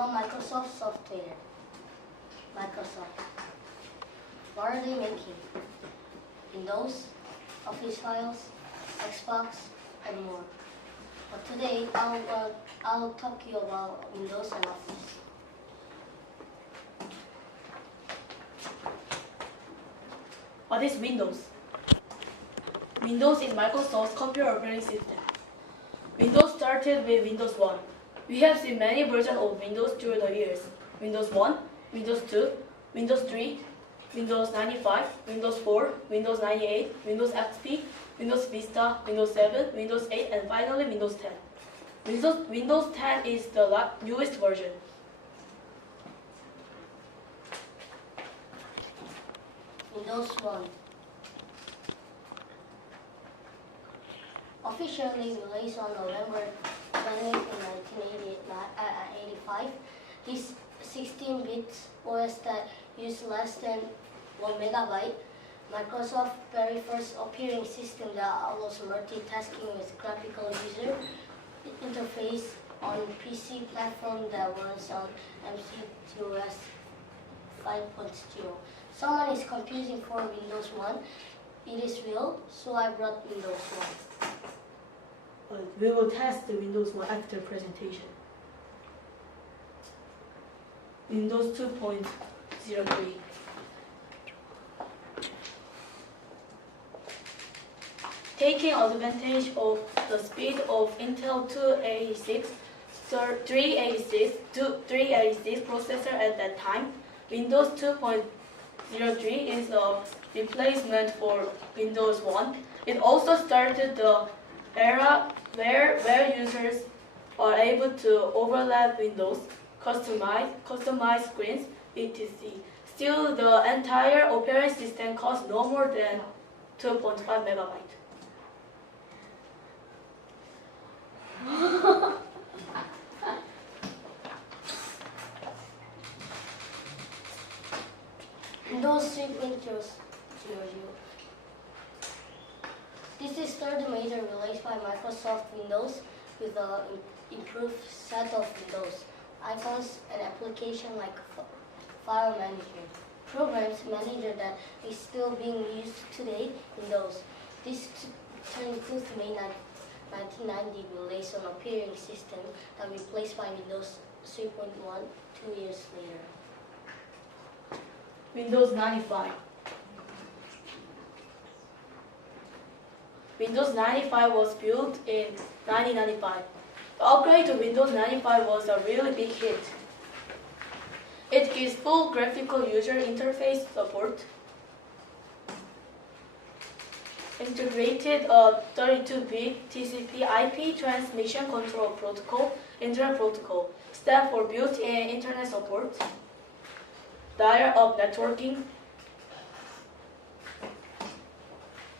upon Microsoft software. Microsoft. What are they making? Windows, Office files, Xbox, and more. But today, I'll talk to you about Windows and Office. What is Windows? Windows is Microsoft's computer operating system. Windows started with Windows 1. We have seen many versions of Windows through the years. Windows 1, Windows 2, Windows 3, Windows 95, Windows 4, Windows 98, Windows XP, Windows Vista, Windows 7, Windows 8, and finally Windows 10. Windows 10 is the newest version. Windows 1. Officially released on November 20, 1985, this 16-bit OS that used less than 1 megabyte, Microsoft's very first operating system that allows multitasking with graphical user interface on PC platform that runs on MCTOS 5.0. Someone is confusing for Windows 1. It is real, so I brought Windows 1. We will test the Windows 1 after presentation. Windows 2.03. Taking advantage of the speed of Intel 386 processor at that time, Windows 2.03 is a replacement for Windows 1. It also started the era where users are able to overlap windows, customize screens, etc. Still, the entire operating system costs no more than 2.5 megabytes. Windows 3.0. This is third major release by Microsoft Windows with an improved set of Windows icons and application like File Manager, Programs Manager that is still being used today. Windows. This 22nd May 1990 release an operating system that replaced by Windows 3.1 2 years later. Windows 95. Windows 95 was built in 1995. The upgrade to Windows 95 was a really big hit. It gives full graphical user interface support, integrated a 32-bit TCP/IP transmission control protocol, Internet Protocol, staff for built-in internet support, dial-up networking,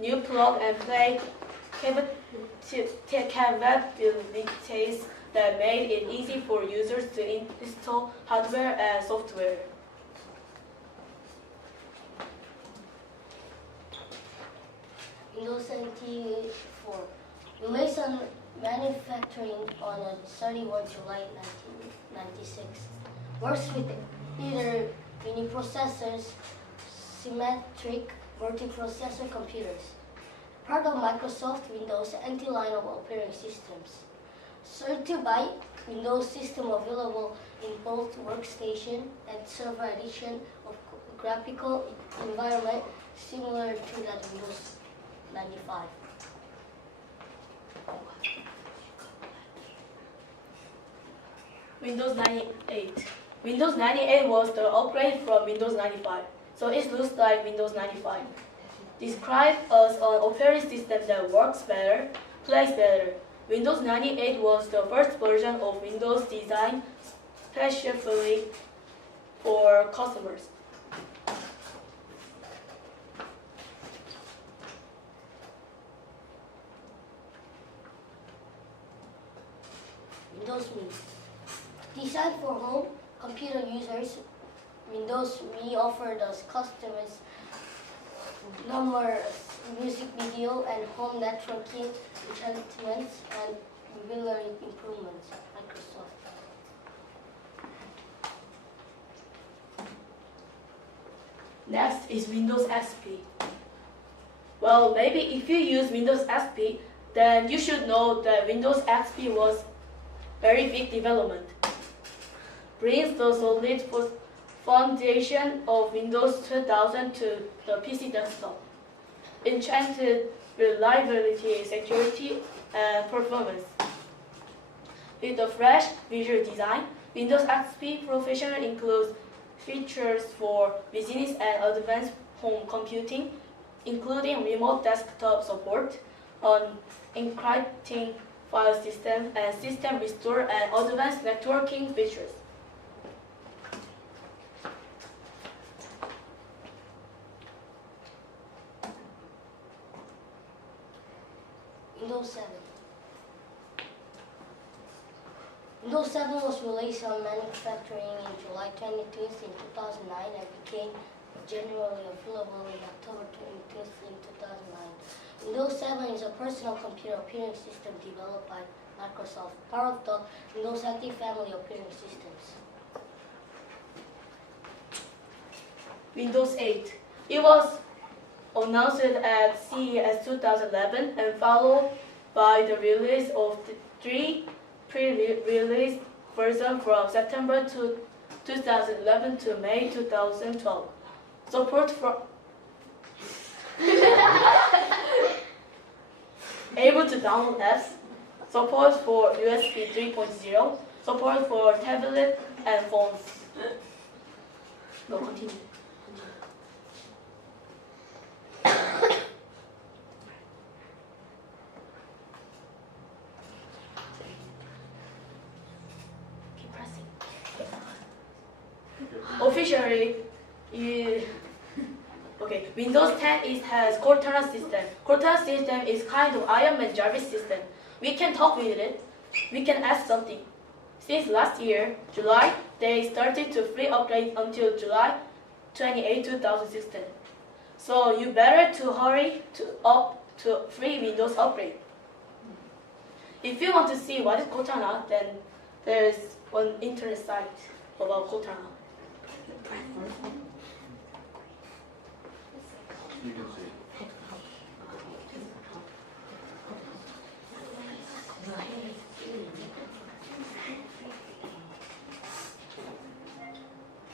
new plug-and-play capabilities that made it easy for users to install hardware and software. Windows 74. Released on manufacturing on 31 July 1996. Works with either mini processors, symmetric multiprocessor computers. Part of Microsoft Windows NT line of operating systems. 32-byte Windows system available in both workstation and server edition of graphical environment similar to that Windows 95. Windows 98. Windows 98 was the upgrade from Windows 95, so it looks like Windows 95. Described as an operating system that works better, plays better. Windows 98 was the first version of Windows designed specifically for customers. Windows Me. Designed for home computer users, Windows Me offered us customers numerous music video and home networking enhancements and regular improvements. Microsoft. Next is Windows XP. Well, maybe if you use Windows XP, then you should know that Windows XP was very big development. Brings the solid foundation of Windows 2000 to the PC desktop. Enchanted reliability, security, and performance. With a fresh visual design, Windows XP Professional includes features for business and advanced home computing, including remote desktop support, encrypting file system, and system restore and advanced networking features. Windows 7. Windows 7 was released on manufacturing in July 25th in 2009 and became generally available in October 25th in 2009. Windows 7 is a personal computer operating system developed by Microsoft, part of the Windows Active family operating systems. Windows 8. It was announced at CES 2011 and followed by the release of the 3 pre-release versions from September 2011 to May 2012. Support for able to download apps, support for USB 3.0, support for tablet and phones. No, continue. Keep pressing. Officially, Windows 10 has Cortana system. Cortana system is kind of Iron Man Jarvis system. We can talk with it. We can ask something. Since last year, July, they started to free upgrade until July 28, 2016. So you better to hurry up to free Windows upgrade. If you want to see what is Cortana, then there's one internet site about Cortana. You can see.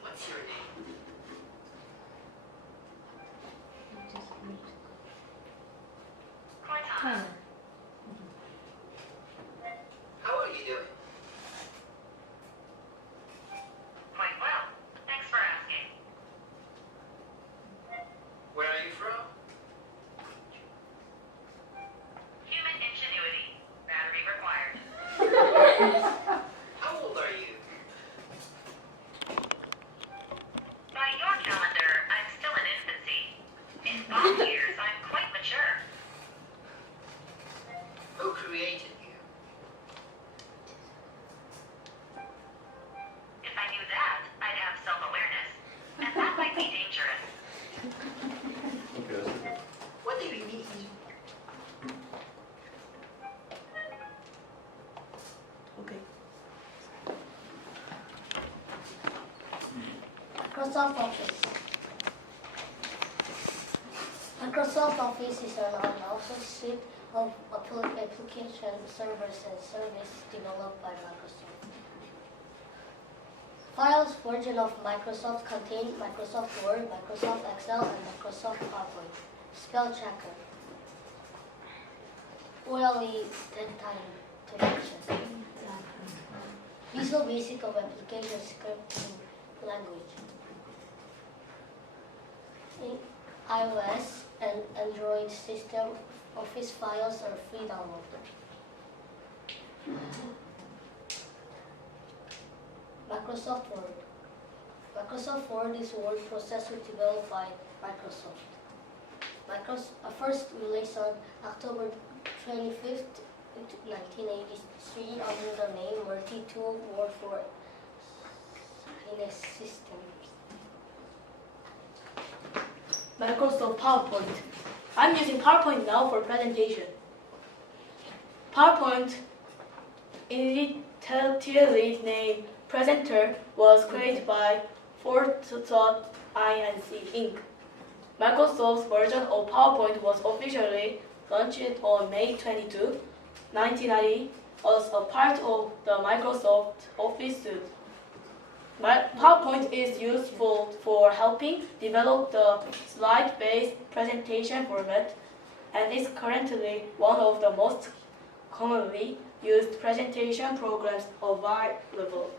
What's your name? Cortana. How are you doing? Quite well. Thanks for asking. Where are you from? Human ingenuity. Battery required. How old are you? By your calendar, I'm still in infancy. In 5 years, I'm quite mature. Who created you? If I knew that, I'd have self-awareness. And that might be dangerous. Okay, that's okay. What do you need? Okay. Microsoft Office. Microsoft Office is an office suite of application servers and services developed by Microsoft. Files version of Microsoft contain Microsoft Word, Microsoft Excel, and Microsoft PowerPoint. Spell checker. OLE 10 time connection. Visual Basic of Application Scripting Language. In iOS and Android system, Office files are free download. Microsoft Word. Microsoft Word is a word processor developed by Microsoft. First released on October 25th, 1983 under the name Multi-Tool Word for Linux Systems. Microsoft PowerPoint. I'm using PowerPoint now for presentation. PowerPoint, initially named Presenter, was created by forethought Inc. Inc. Microsoft's version of PowerPoint was officially launched on May 22, 1990, as a part of the Microsoft Office suite. PowerPoint is useful for helping develop the slide-based presentation format and is currently one of the most commonly used presentation programs available.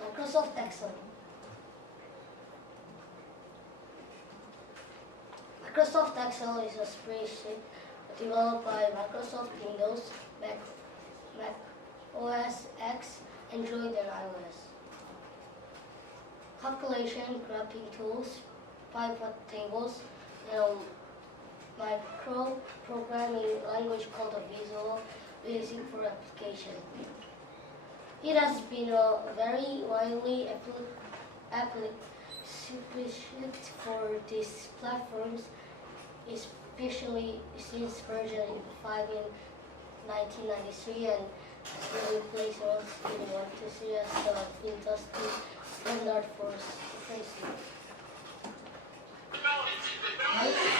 Microsoft Excel. Microsoft Excel is a spreadsheet developed by Microsoft Windows, Mac OS X, Android, and iOS. Calculation, graphing tools, pivot tables, and a micro-programming language called Visual Basic for application. It has been a very widely applied spreadsheet for these platforms, especially since version 5 in 1993 and the replacement in 123 as the industry standard for spreadsheet.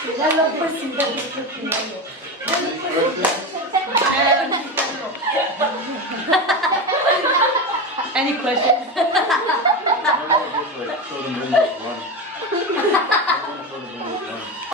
Developers in the Any questions? I want to just like show them Windows 1. I want to show them Windows 1.